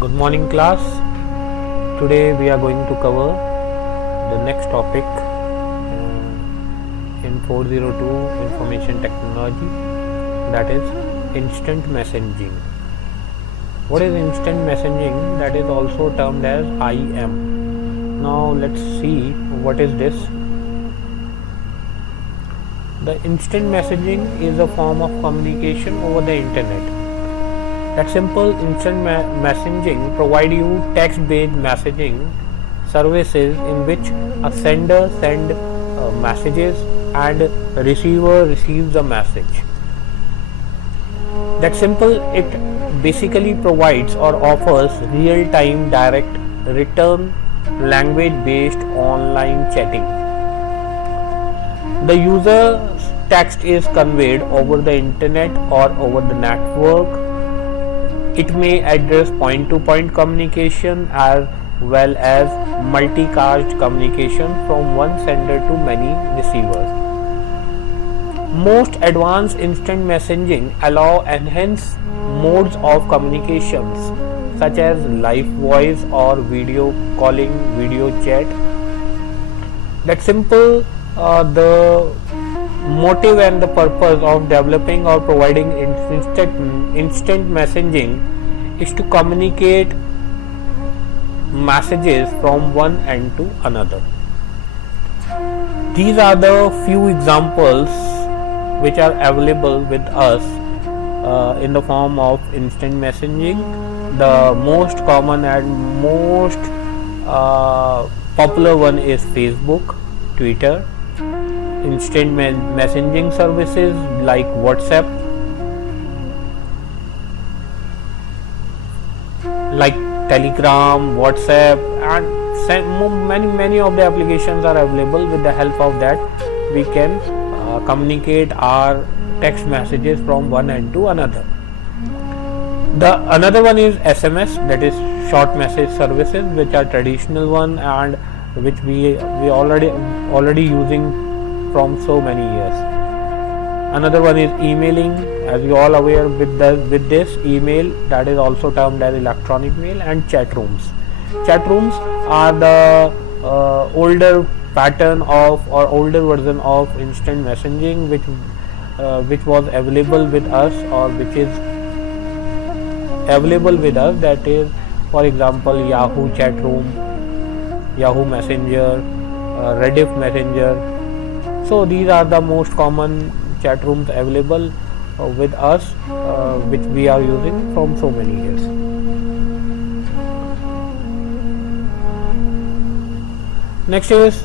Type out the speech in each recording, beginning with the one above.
Good morning, class. Today we are going to cover the next topic in 402 information technology, that is instant messaging. What is instant messaging? That is also termed as IM. Now let's see what is this. The instant messaging is a form of communication over the internet. That simple instant messaging provide you text-based messaging services in which a sender sends messages and a receiver receives a message. That simple, it basically provides or offers real-time direct return language-based online chatting. The user's text is conveyed over the internet or over the network. It may address point-to-point communication as well as multicast communication from one sender to many receivers. Most advanced instant messaging allow enhanced modes of communications such as live voice or video calling, video chat. That simple, the motive and the purpose of developing or providing instant messaging is to communicate messages from one end to another. These are the few examples which are available with us in the form of instant messaging. The most common and most popular one is Facebook, Twitter, instant messaging services like WhatsApp, like Telegram, WhatsApp, and many of the applications are available. With the help of that, we can communicate our text messages from one end to another. The another one is SMS, that is short message services, which are traditional one and which we already using from so many years. Another one is emailing, as you all aware with this email, that is also termed as electronic mail, and chat rooms. Chat rooms are the older pattern of or older version of instant messaging which was available with us or which is available with us. That is, for example, Yahoo chat room, Yahoo Messenger, Rediff Messenger. So these are the most common chat rooms available with us, which we are using from so many years. Next is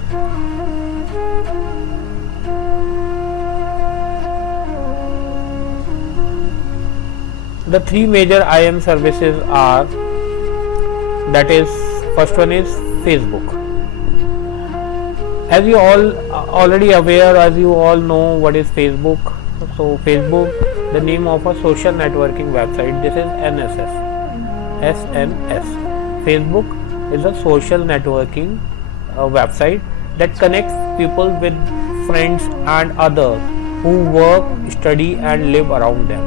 the three major IM services are, that is, first one is Facebook. As you all already aware, as you all know what is Facebook. So Facebook, the name of a social networking website. This is SNS. Facebook is a social networking website that connects people with friends and others who work, study and live around them.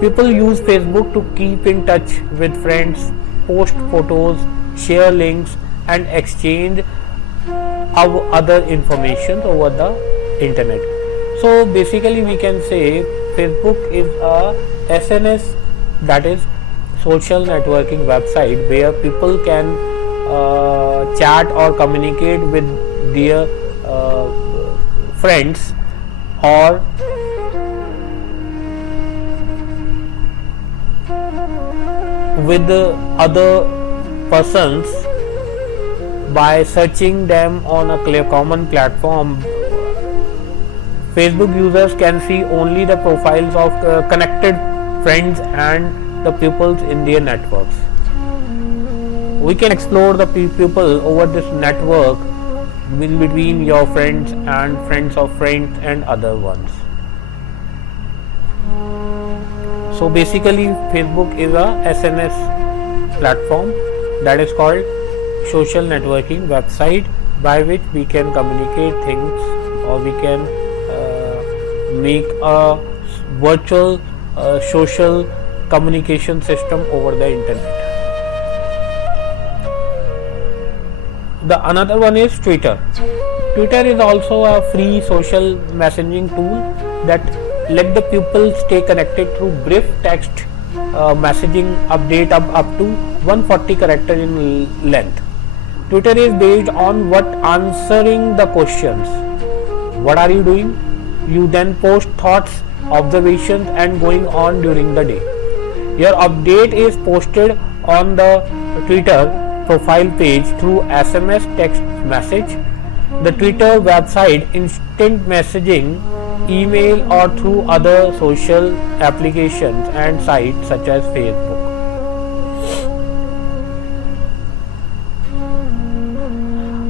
People use Facebook to keep in touch with friends, post photos, share links and exchange our other information over the internet. So basically we can say Facebook is a SNS, that is social networking website, where people can chat or communicate with their friends or with other persons by searching them on a common platform. Facebook users can see only the profiles of connected friends and the pupils in their networks. We can explore the people over this network in between your friends and friends of friends and other ones. So basically Facebook is a SNS platform, that is called social networking website, by which we can communicate things or we can make a virtual social communication system over the internet. The another one is Twitter. Twitter is also a free social messaging tool that let the people stay connected through brief text messaging update up to 140 characters in length. Twitter is based on what answering the questions. What are you doing? You then post thoughts, observations and going on during the day. Your update is posted on the Twitter profile page through SMS text message, the Twitter website, instant messaging, email or through other social applications and sites such as Facebook.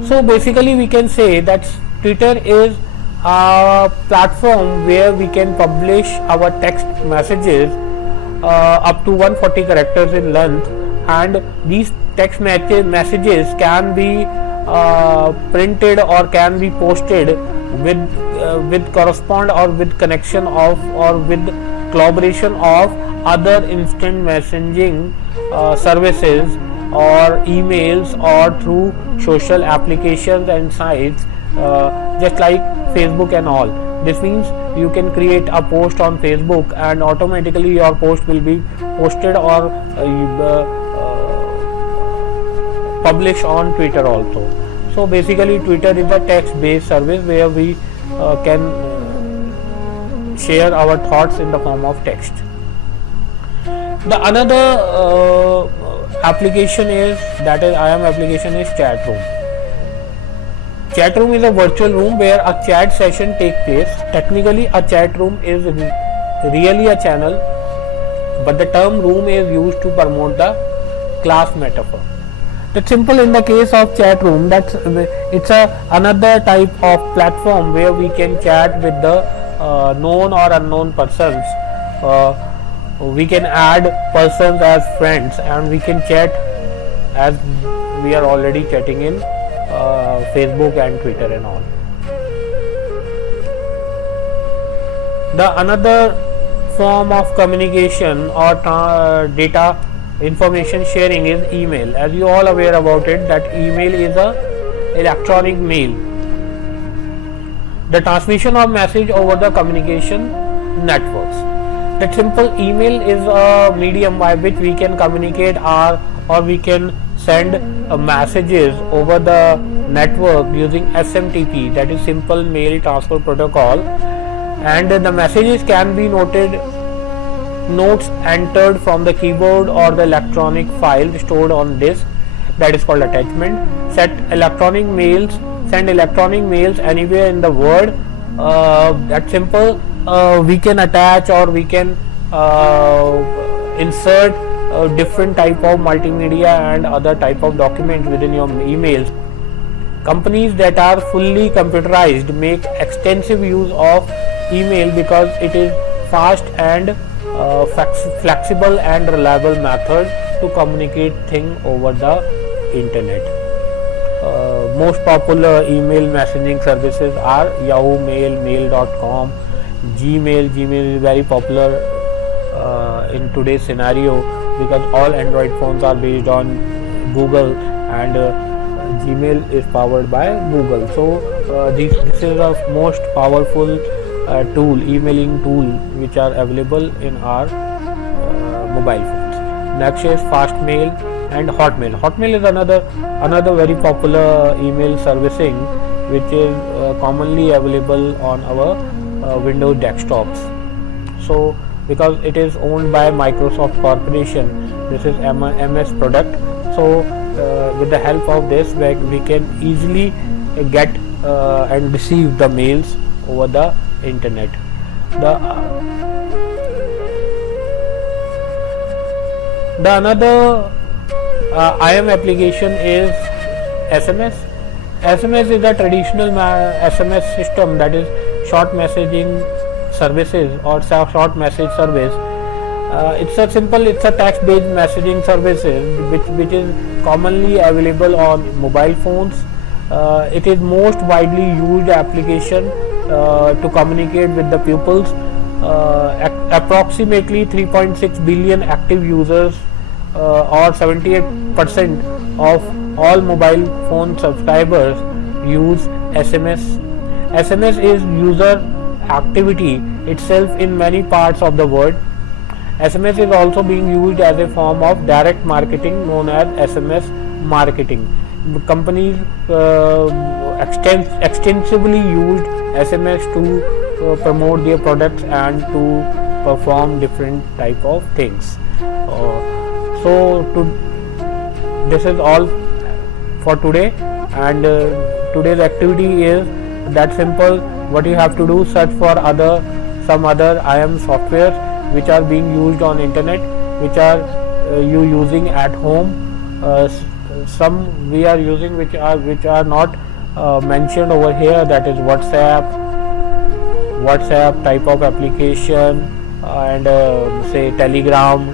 So basically we can say that Twitter is a platform where we can publish our text messages up to 140 characters in length, and these text messages can be printed or can be posted with correspond or with connection of or with collaboration of other instant messaging services or emails or through social applications and sites just like Facebook and all. This means you can create a post on Facebook and automatically your post will be posted or published on Twitter also. So basically Twitter is a text based service where we can share our thoughts in the form of text. The another application is IM application is chat room. Chat room is a virtual room where a chat session takes place. Technically a chat room is really a channel, but the term room is used to promote the class metaphor. That's simple. In the case of chat room, it's another type of platform where we can chat with the known or unknown persons. We can add persons as friends and we can chat as we are already chatting in Facebook and Twitter and all. The another form of communication or data information sharing is email. As you all aware about it, that email is a electronic mail, the transmission of message over the communication networks. That simple email is a medium by which we can communicate or we can send messages over the network using SMTP, that is simple mail transfer protocol, and the messages can be notes entered from the keyboard or the electronic file stored on disk, that is called attachment. Send electronic mails anywhere in the world. That simple. We can attach or we can insert different type of multimedia and other type of documents within your emails. Companies that are fully computerized make extensive use of email because it is fast and flexible and reliable method to communicate things over the internet. Most popular email messaging services are Yahoo Mail, Mail.com, Gmail. Gmail is very popular in today's scenario because all Android phones are based on Google and Gmail is powered by Google. So this is the most powerful emailing tool which are available in our mobile phones. Next is Fastmail and Hotmail. Hotmail is another very popular email servicing which is commonly available on our Windows desktops. So because it is owned by Microsoft Corporation, this is MS product. So with the help of this we can easily get and receive the mails over the internet. The another IM application is SMS. SMS is a traditional SMS system, that is short messaging services or short message service. It's a text based messaging services which is commonly available on mobile phones. It is most widely used application to communicate with the pupils approximately 3.6 billion active users, or 78% of all mobile phone subscribers use SMS. SMS is user activity itself in many parts of the world. SMS is also being used as a form of direct marketing known as SMS marketing. Companies extensively used SMS to promote their products and to perform different type of things. This is all for today, and today's activity is that simple. What you have to do, search for some other IM softwares which are being used on internet, which are you using at home. Some we are using which are not mentioned over here, that is WhatsApp type of application, and say Telegram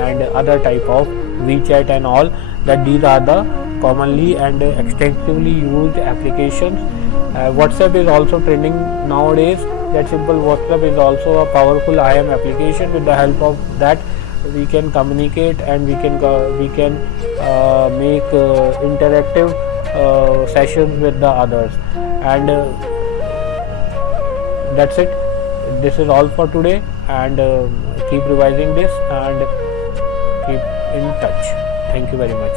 and other type of WeChat and all, that these are the commonly and extensively used applications. WhatsApp is also trending nowadays. That simple WhatsApp is also a powerful IM application. With the help of that, we can communicate and we can make interactive sessions with the others, and that's it. This is all for today, and keep revising this and keep in touch. Thank you very much.